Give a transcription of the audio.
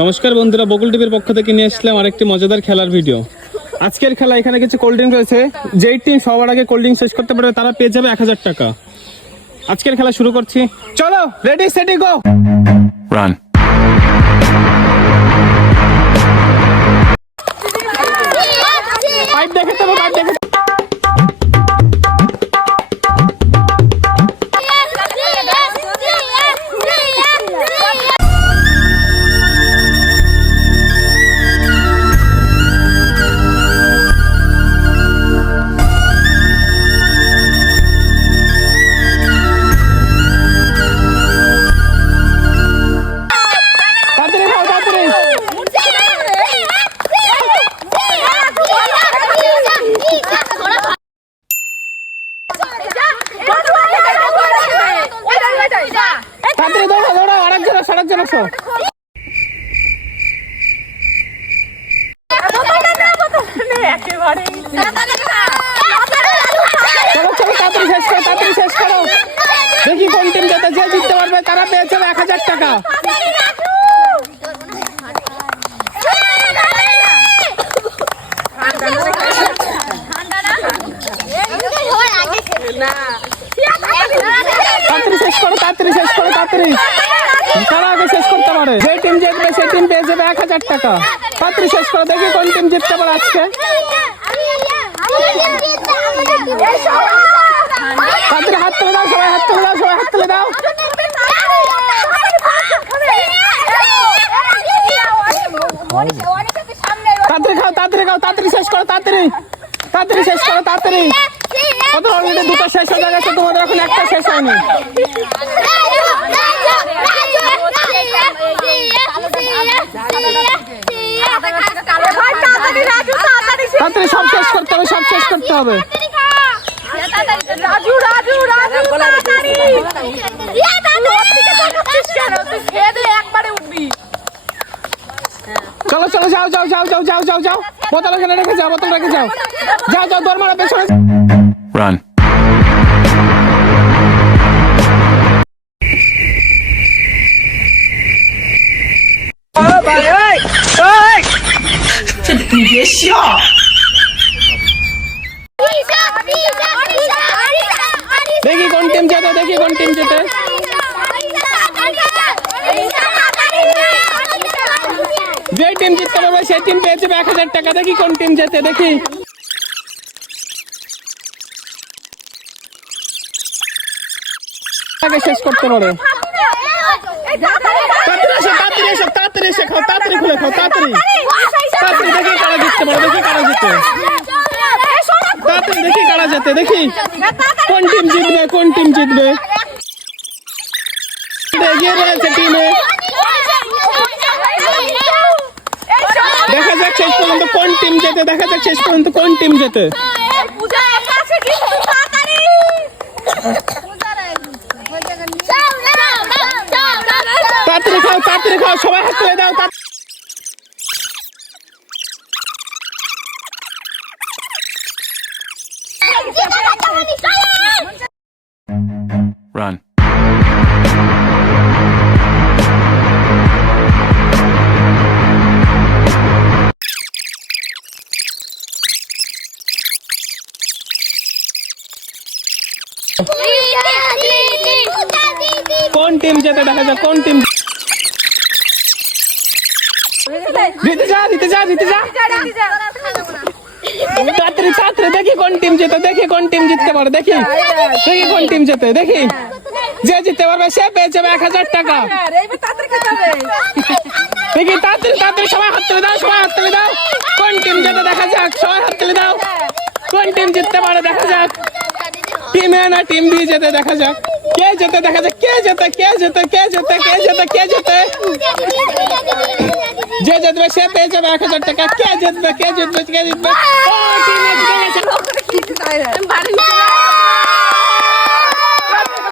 নমস্কার বন্ধুরা বকুল টিভির পক্ষ থেকে নিয়ে আসলাম আরেকটি মজাদার খেলার ভিডিও। আজকের খেলা এখানে কিছু কোল্ড ড্রিঙ্ক রয়েছে। যেই টিম সবার আগে কোল্ড ড্রিঙ্ক শেষ করতে পারবে তারা পেয়ে যাবে এক হাজার টাকা। আজকের খেলা শুরু করছি। চলো রেডি সেটি গো Run. পাইপ দেখে দেবো আসো চলো চলো তাড়াতাড়ি শেষ করো তাড়াতাড়ি শেষ করো। দেখি কোন টিম যেতে যে জিততে পারবে তারা এক হাজার টাকা শেষ করো তাড়াতাড়ি শেষ করো তাড়াতাড়ি তারা আগে শেষ করতে পারে যে টিম জিতবে সেই টিম পেয়ে যাবে এক হাজার টাকা। তাড়াতাড়ি শেষ করো দেখি কোন টিম জিততে পারে আজকে। তাড়াতাড়ি হাত তুলে দাও, সবাই হাত তুলে দাও, সবাই হাত তুলে দাও। তাড়াতাড়ি খাও তাড়াতাড়ি খাও, তাড়াতাড়ি শেষ করো, তাড়াতাড়ি। তাড়াতাড়ি শেষ করো, তাড়াতাড়ি। কত অলরেডি দুটো শেষ হয়ে গেছে, তোমাদের এখন একটা শেষ হয়নি তাড়াতাড়ি সব শেষ করতে হবে সব শেষ করতে হবে। রাজু রাজু রাজু তাড়াতাড়ি। তুই খেয়ে দে একবারে উঠবি। চলো চলো যাও যাও যাও যাও যাও যাও যাও। বোতল এখানে রেখে যাও বোতল রেখে যাও। যাও যাও দৌড় মারা পেছনে. দেখি কোন টিম জেতে দেখি কোন টিম জেতে যে টিম জিততে পারবে সেই টিম পেয়ে যাবে এক হাজার টাকা। দেখি কোন টিম যেতে, দেখি। শেষ করতে পারে। দেখি জিতে, দেখি। কোন টিম জিতবে, কোন টিম জিতবে। এগিয়ে রয়েছে টিমে দেখা যাক শেষ পর্যন্ত কোন টিম যেতে দেখা যাক শেষ পর্যন্ত কোন টিম যেতে তাড়াতাড়ি খাও তাড়াতাড়ি খাও, সবাই হাত তুলে দাও টিম যেতে দেখা যাক, কোন টিম জিতে যা জিতে যা জিতে যা। তাড়াতাড়ি তাড়াতাড়ি দেখি কোন টিম যেতে দেখি কোন টিম জিততে পারে, দেখি। দেখি কোন টিম যেতে দেখি। যে জিততে পারবে, সে পেয়ে যাবে এক হাজার টাকা। দেখি, তাড়াতাড়ি তাড়াতাড়ি, সবাই হাত তুলে দাও, সবাই হাত তুলে দাও। কোন টিম যেতে দেখা যাক, সবাই হাত তুলে দাও। কোন টিম জিততে পারে, দেখা যাক। টিম এ না টিম বি যেতে দেখা যাক। কে জেতে দেখা যাক কে জেতে কে জেতে কে জেতে কে জেতে কে জেতে যে জিতবে সে পেয়ে যাবে এক হাজার টাকা কে জিতবে কে জিতবে কে জিতবে